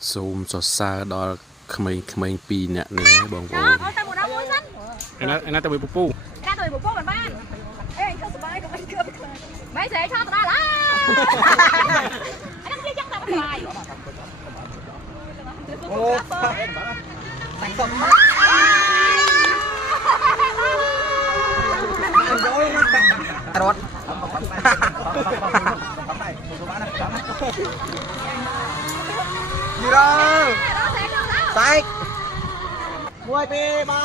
Zoom cho xa đó khmênh pi nè nè bông bông. Anh nói tao bị pu. Mấy sẽ cho tao đó. Anh đang chơi chắc tao phải. Ô. Thành công. Rốt. Đi đâu? Sai. Muay pi ba.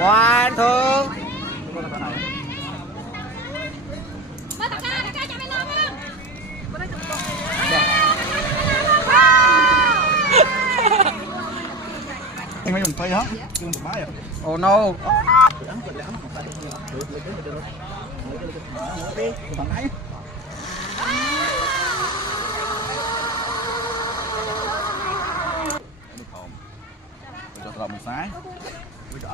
One, two. Anh mới dùng tay hả? Dùng tay à? Oh no. Cho tao một sáng. Bây giờ.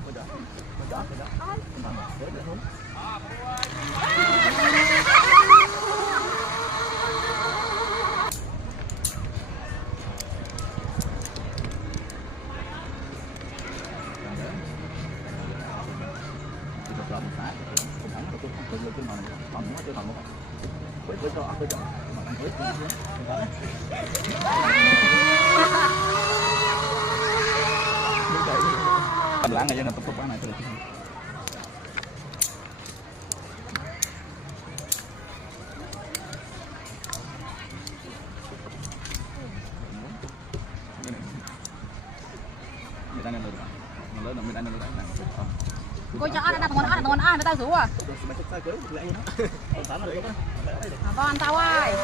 Láng này cho nên tục bán này Cô cho ăn thằng ăn tao rủ à. Con tao ơi.